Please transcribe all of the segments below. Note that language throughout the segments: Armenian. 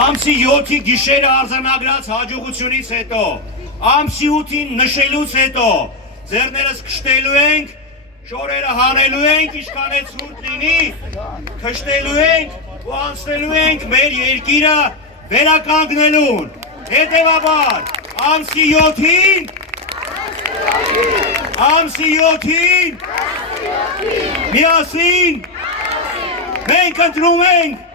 Ամսի 7-ի գիշերը արձանագրած հաջողությունից հետո, ամսի 8-ին նշելուց հետո, ձեռներս կշտելու ենք, շորերը հանելու ենք, ինչքան է ցուրտ լինի, քշտելու ենք ու անցնելու ենք մեր երկիրը վերականգնելուն։ Հետևաբար, ամսի 7-ին, միասին, մենք ընտրում ենք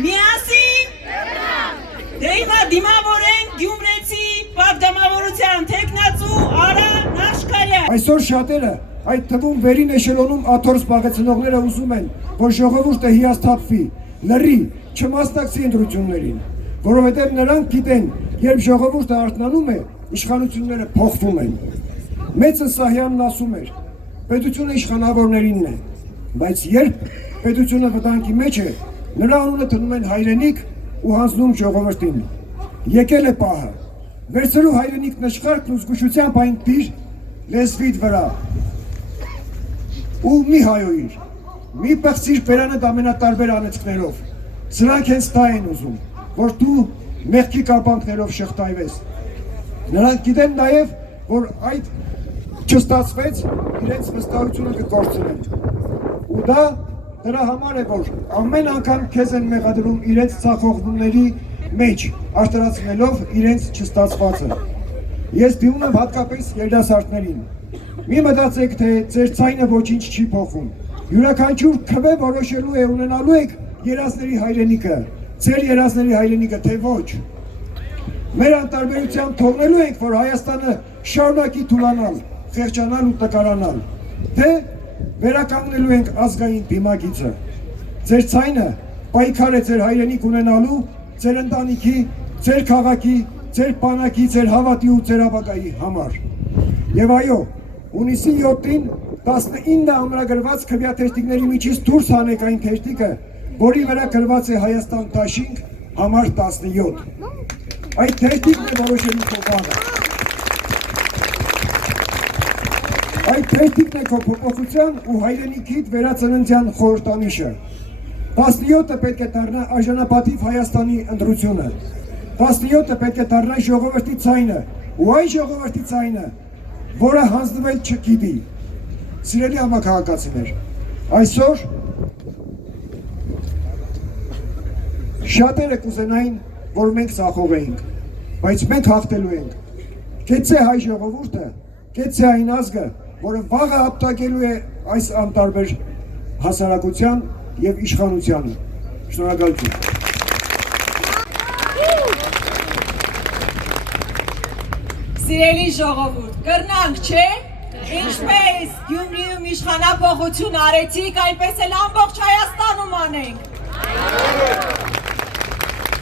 Միասին դիմավորենք Գյումրեցի պատգամավորության թեկնածու Արա Նաշկարյան։ Այսօր շատերը այդ թվում վերին էշելոնում աթոռ զբաղեցնողները ուզում են, որ ժողովուրդը հիասթափվի, լռի, չմասնակցի ընտրություններին, որովհետև նրանք գիտեն, երբ ժողովուրդը արթնանում է, իշխանությունները փոխվում են։ Մեծը Սահյանն ասում էր, պետությունը իշխանավորներինն է, բայց երբ պետությունը վտանգի մեջ է, նրա անունը դնում են հայրենիք ու հանձնում ժողովրդին։ Եկել է պահը, վերցրու հայրենիք նշխարքն ու զգուշությամբ այն դիր լեզվիդ վրա ու մի հայոյիր, մի պղծիր բերանդ ամենատարբեր անեծքներով, սրանք հենց դա են ուզում, որ դու մեղքի կապանքներով շղթայվես։ Նրանք գիտեն նաև, որ այդ չստացվեց, իրենց վստահությունը կկորցնեն։ Ու դա դրա համար է, որ ամեն անգամ քեզ են մեղադրում իրենց ցախողումների մեջ, արտարացնելով իրենց չստացվածը։ Ես դիմում եմ հատկապես երիտասարդներին։ Մի մտածեք, թե ձեր ցայնը ոչինչ չի փոխում։ Յուրաքանչյուր քվե որոշելու է ունենալու եք երազների հայրենիքը, ձեր երազների հայրենիքը, թե ոչ։ Մեր անտարբերությամբ թողնելու ենք, որ Հայաստանը շարունակի թուլանալ, խեղճանալ ու տկարանալ, թե վերականգնելու ենք ազգային դիմագիծը։ Ձեր ցայնը պայքար է ձեր հայրենիք ունենալու, ձեր ընտանիքի, ձեր քաղաքի, ձեր բանակի, ձեր հավատի ու ձեր ապագայի համար։ Եվ այո, հունիսի 7-ին 19 ամրագրված քվեաթերթիկների միջից դուրս հանեք այն թերթիկը, որի վրա գրված է Հայաստան դաշինք համար 17։ Այդ թերթիկն է որոշելու քո բանը։ Այդ թերթիկն է քո փոփոխության ու հայրենիքիդ վերածննդյան խորհրդանիշը։ 17-ը պետք է դառնա արժանապատիվ Հայաստանի ընտրությունը։ 17-ը պետք է դառնա ժողովրդի ցայնը, ու այն ժողովրդի ցայնը, որը հանձնվել չգիտի։ Սիրելի համաքաղաքացիներ, այսօր շատերը կուզենային, որ մենք ցախողեինք, բայց մենք հաղթելու ենք։ Կեցե հայ ժողովուրդը, կեցե այն ազգը, որը վաղը ապտակելու է այս անտարբեր հասարակության և իշխանությանը։ Շնորհակալություն։ Սիրելի ժողովուրդ, կրնանք, չէ՞։ Ինչպես Գյումրիում իշխանափոխություն արեցիք, այնպես էլ ամբողջ Հայաստանում անենք։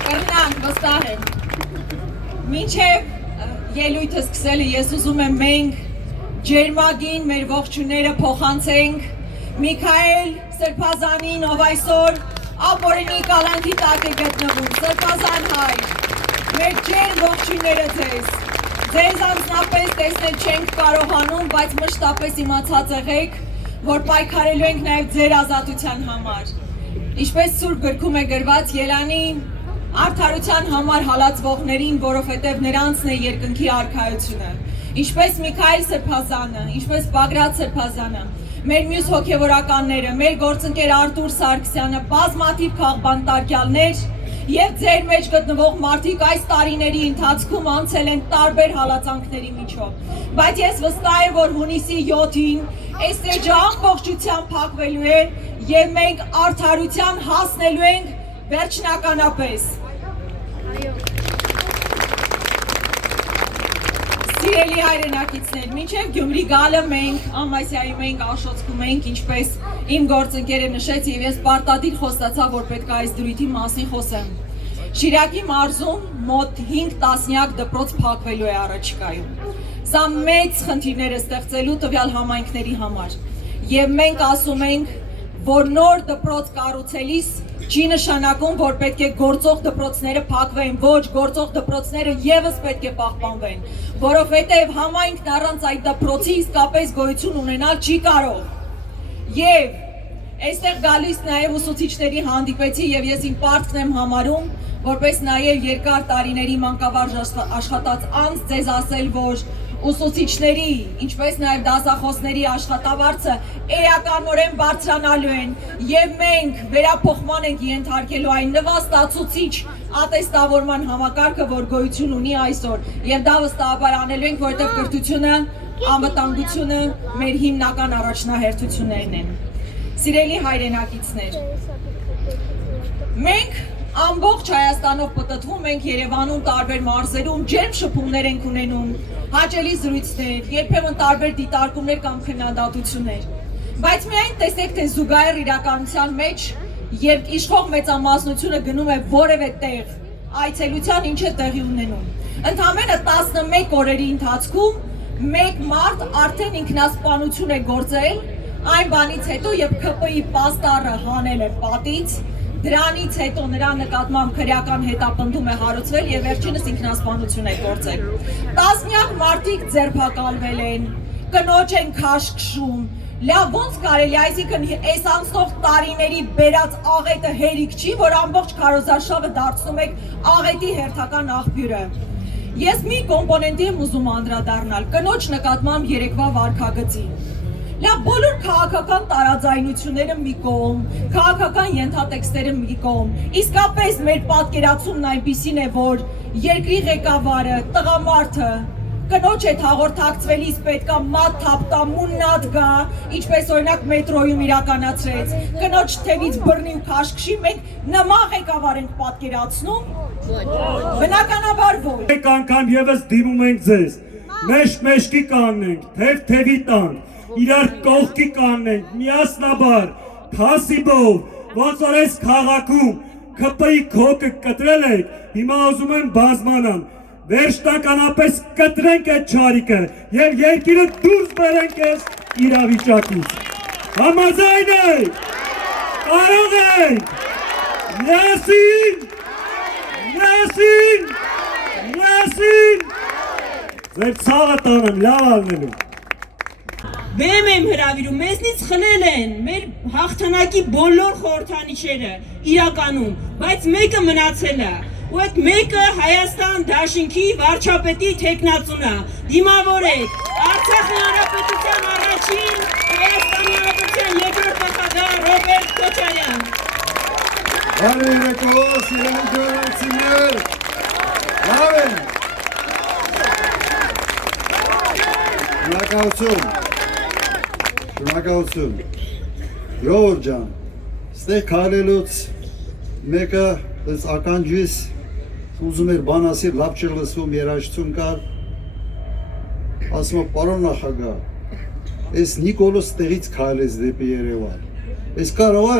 Կրնանք, վստահ եմ։ Մինչև ելույթը սկսելը ես ուզում եմ մենք ջերմագին մեր ողջույնները փոխանցենք Միքայել Սրբազանին, ով այսօր ապօրինի կալանքի տակ է գտնվում։ Սրբազան հայր, մեր ջերմ ողջույնները ձեզ։ Ձեզ անձնապես տեսնել չենք կարողանում, բայց մշտապես իմացած եղեք, որ պայքարելու ենք նաև ձեր ազատության համար։ Ինչպես Սուրբ գրքում է գրված, Ելանի արդարության համար հալածվողներին, որովհետև նրանցն է երկնքի արքայությունը։ Ինչպես Միքայել Սրբազանը, ինչպես Բագրատ Սրբազանը, մեր մյուս հոգևորականները, մեր գործընկեր Արտուր Սարգսյանը, բազմաթիվ քաղբանտարկյալներ և ձեր մեջ գտնվող մարդիկ այս տարիների ընթացքում անցել են տարբեր հալածանքների միջով։ Բայց ես վստահ եմ, որ հունիսի 7-ին այս էջը ամբողջությամբ փակվելու է և մենք արդարության հասնելու ենք վերջնականապես։ Սիրելի հայրենակիցներ, մինչև Գյումրի գալը մենք Ամասիայում ենք, Աշոտսկում ենք, ինչպես իմ գործընկերը նշեց և ես պարտադիր խոստացա, որ պետք է այս դրույթի մասին խոսեմ։ Շիրակի մարզում մոտ 5 տասնյակ դպրոց փակվելու է առաջիկայում։ Սա մեծ խնդիրներ է ստեղծելու տվյալ համայնքների համար։ Եվ մենք ասում ենք, որ նոր դպրոց կառուցելիս չի նշանակում, որ պետք է գործող դպրոցները փակվեն, ոչ, գործող դպրոցները ևս պետք է պահպանվեն, որովհետև համայնքն առանց այդ դպրոցի իսկապես գոյություն ունենալ չի կարող։ Եվ Այստեղ գալիս նաև ուսուցիչների հանդիպեցի եւ ես իմ պարտքն եմ համարում, որպես նաև երկար տարիների մանկավարժ աշխատած անձ ձեզ ասել, որ ուսուցիչների, ինչպես նաև դասախոսների աշխատավարձը էականորեն բարձրանալու են եւ մենք վերափոխման ենք ենթարկելու այն նվաստացուցիչ ատեստավորման համակարգը, որ գոյություն ունի այսօր, եւ դա վստահաբար անելու ենք, որովհետեւ կրթությունը, անվտանգությունը մեր հիմնական առաջնահերթություններն են։ Սիրելի հայրենակիցներ, մենք ամբողջ Հայաստանով պտտվում ենք Երևանում տարբեր մարզերում, ջերմ շփումներ ենք ունենում, հաճելի զրույցներ, երբեմն տարբեր դիտարկումներ կամ քննադատություններ։ Բայց միայն տեսեք, թե զուգահեռ իրականության մեջ, երբ իշխող մեծամասնությունը գնում է որևէ տեղ, այցելության ինչ է տեղի ունենում։ Ընդամենը 11 օրերի ընթացքում մեկ մարդ արդեն ինքնասպանություն է գործել, այն բանից հետո, երբ ՔՊ-ի պաստառը հանել է պատից, դրանից հետո նրա նկատմամբ քրեական հետապնդում է հարուցվել եւ վերջինս ինքնասպանություն է գործել։ Տասնյակ մարդիկ ձերբակալվել են, կնոջ են քաշքշում։ Լավ, ոնց կարելի, այսինքն այս անցնող տարիների բերած աղետը հերիք չի, որ ամբողջ քարոզարշավը դարձնում եք աղետի հերթական աղբյուրը։ Ես մի կոմպոնենտի եմ ուզում անդրադառնալ, կնոջ նկատմամբ երեկվա վարքագծին։ Լավ, բոլոր քաղաքական տարաձայնությունները մի կողմ, քաղաքական ենթատեքստերը մի կողմ, իսկապես մեր պատկերացումն այնպիսին է, որ երկրի ղեկավարը, տղամարդը, կնոջ հետ հաղորդակցվելիս պետքա մատ թափտա, մուննատ գա, ինչպես օրինակ մետրոյում իրականացրեց, կնոջ թևից բռնի ու քաշքշի, մենք նման ղեկավար ենք պատկերացնում, բնականաբար ոչ։ Մեկ անգամ եւս դիմում ենք ձեզ, մեշ-մեշքի կանենք, թև-թևի տանք, իրար կողքի կանենք, միասնաբար, թասիբով, ոնց որ այս քաղաքում ՔՊ-ի քոկը կտրել եք, հիմա ուզում եմ բազմանամ, վերջնականապես կտրենք այդ չարիքը եւ երկիրը դուրս բերենք այս իրավիճակից։ Համաձայն եք, կարող ենք, լեսին, ձեր ցավը տանեմ, լավ ալնելու։ Բեմ եմ հրավիրում, մեզնից խլել են մեր հաղթանակի բոլոր խորհրդանիշերը իրականում, բայց մեկը մնացել է, ու այդ մեկը Հայաստան Դաշինքի վարչապետի թեկնածուն է, դիմավորեք, Արցախի Հանրապետության առաջին, Հայաստանի Հանրապետության երկրորդ նախագահ Ռոբերտ Քոչարյան։ Բարի երեկո, սիրելի գյուղացիներ, լավ են։ Շնորհակալություն։ Ժողովուրդ ջան, ստեղ քայլելուց մեկը այս ականջիս ուզում էր բան ասի, լավ չէր լսվում, երաժշտություն կար, ասում եմ, պարոն նախագահ, այս Նիկոլոս տեղից քայլեց դեպի Երևան, այս կարող է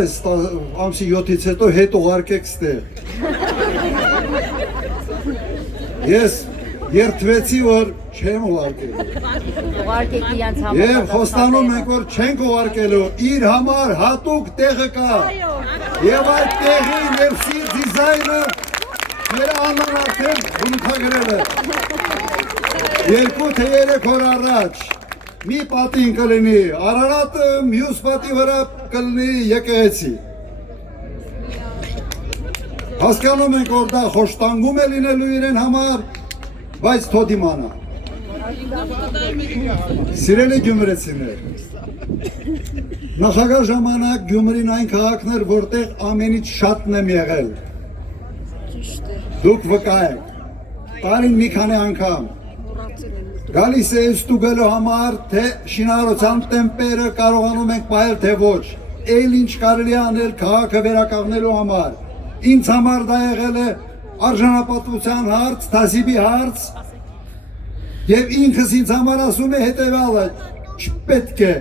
ամսի 7-ից հետո հետ ուղարկեք ստեղ։ Ես երդվեցի, որ չեմ ուղարկելու։ Եվ խոստանում ենք, որ չենք ուղարկելու, իր համար հատուկ տեղը կա։ Եվ այդ տեղի ներսի դիզայնը մեր անան արդեն բնութագրել է։ 2 թե 3 օր առաջ մի պատին կլինի Արարատը, մյուս պատի վրա կլինի եկեղեցի։ Հասկանում ենք, որ դա խոշտանգում է լինելու իրեն համար, բայց թո դիմանա։ Սիրելի գյումրեցիներ, նախագահ ժամանակ Գյումրին այն քաղաքն էր, որտեղ ամենից շատն եմ եղել։ Դուք վկա եք, տարին մի քանի անգամ գալիս է ստուգելու համար, թե շինարարության տեմպերը կարողանում ենք պահել, թե ոչ, էլ ինչ կարելի անել քաղաքը վերականգնելու համար։ Ինձ համար դա եղել է արժանապատվության հարց, թասիբի հարց, եւ ինքս ինձ համար ասում է հետեւյալը, չպետք է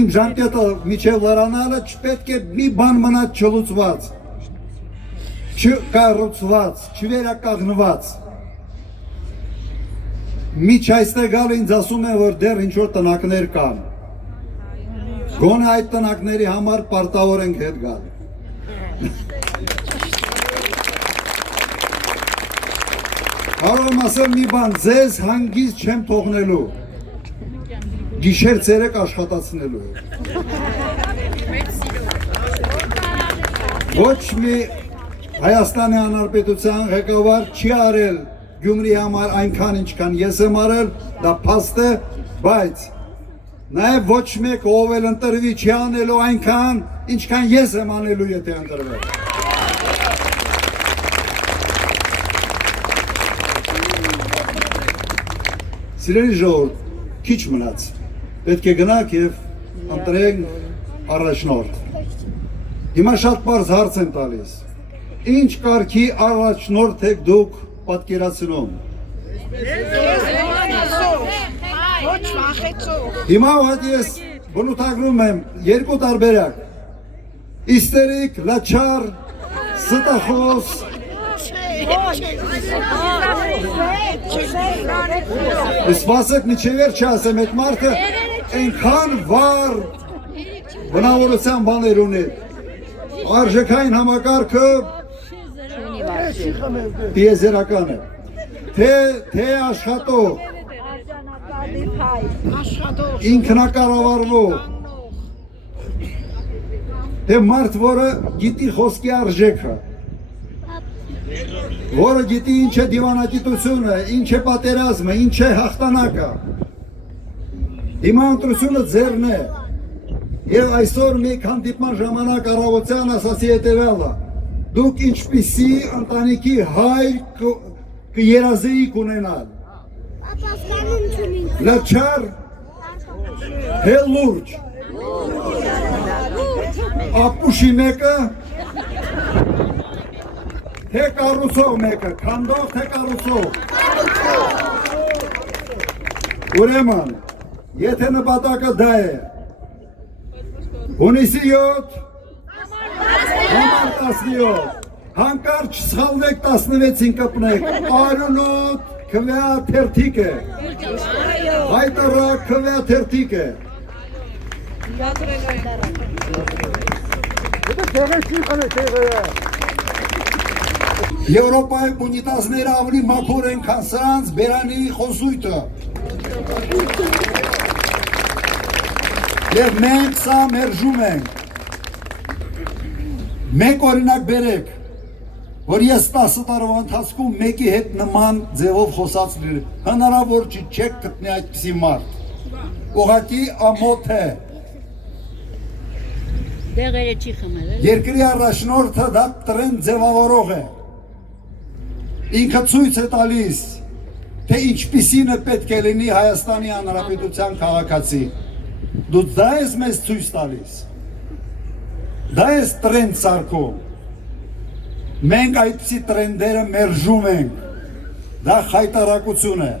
իմ ժամկետը միջև լրանալը, չպետք է մի բան մնաց չլուծված, չկառուցված, չվերականգնված։ Միջ այստեղ գալը ինձ ասում է, որ դեռ ինչ որ տնակներ կան։ Գոնե այդ տնակների համար պարտավոր ենք հետ գալ։ Կարող եմ ասեմ մի բան, ձեզ հանգիստ չեմ թողնելու, գիշեր ցերեկ աշխատացնելու։ մի Հայաստանի Հանրապետության ղեկավար չի արել Գյումրի համար այնքան ինչքան ես եմ արել, դա փաստ է, բայց նաև ոչ մեկ ով էլ ընտրվի չի անելու այնքան, ինչքան ես եմ անելու, եթե ընտրվեմ։ Սիրելի ժողովուրդ, քիչ մնաց, պետք է գնանք եւ ընտրենք առաջնորդ։ Հիմա շատ պարզ հարց եմ տալիս, ինչ կարգի առաջնորդ եք դուք պատկերացնում։ Հիմա ուղղակի ես բնութագրում եմ երկու տարբերակ, իստերիկ, լաչար, ստախոս, սպասեք միջև վերջ չասեմ, այդ մարդը այնքան վառ բնավորության բաներ ունի, արժեքային համակարգը տիեզերական է, թե աշխատող, ինքնակառավարվող, թե մարդ, որը գիտի խոսքի արժեքը, որը գիտի ինչ է դիվանագիտությունը, ինչ է պատերազմը, ինչ է հաղթանակը, հիմա ընտրությունը ձերն է, և այսօր մի հանդիպման ժամանակ առավոտյան ասացի հետևյալը, դուք ինչպիսի ընտանիքի հայր կերազեիք ունենալ, լաչար, թե լուրջ, ապուշի մեկը, թե կառուցող մեկը, քանդող թե կառուցող։ Ուրեմն, եթե նպատակը դա է, հունիսի 7, համար 17, հանկարծ սխալվեք 16-ին կպնեք, արունոտ քվեա թերթիկ է, հայտարակ քվեա թերթիկ է։ Եվրոպայի ունիտազները ավելի մաքուր են, քան սրանց բերանի խոսույթը։ Եվ մենք սա մերժում ենք։ Մեկ օրինակ բերեք, որ ես 10 տարվա ընթացքում մեկի հետ նման ձևով խոսած լինի, հնարավոր չի չեք գտնի այդպիսի մարդ, ուղղակի ամոթ է։ Երկրի առաջնորդը դա տրենդ ձևավորող է, ինքը ցույց է տալիս, թե ինչպիսին է պետք է լինի Հայաստանի Հանրապետության քաղաքացի, դու դա ես մեզ ցույց տալիս, դա ես տրենդ սարքում, մենք այդպիսի տրենդերը մերժում ենք, դա խայտարակություն է։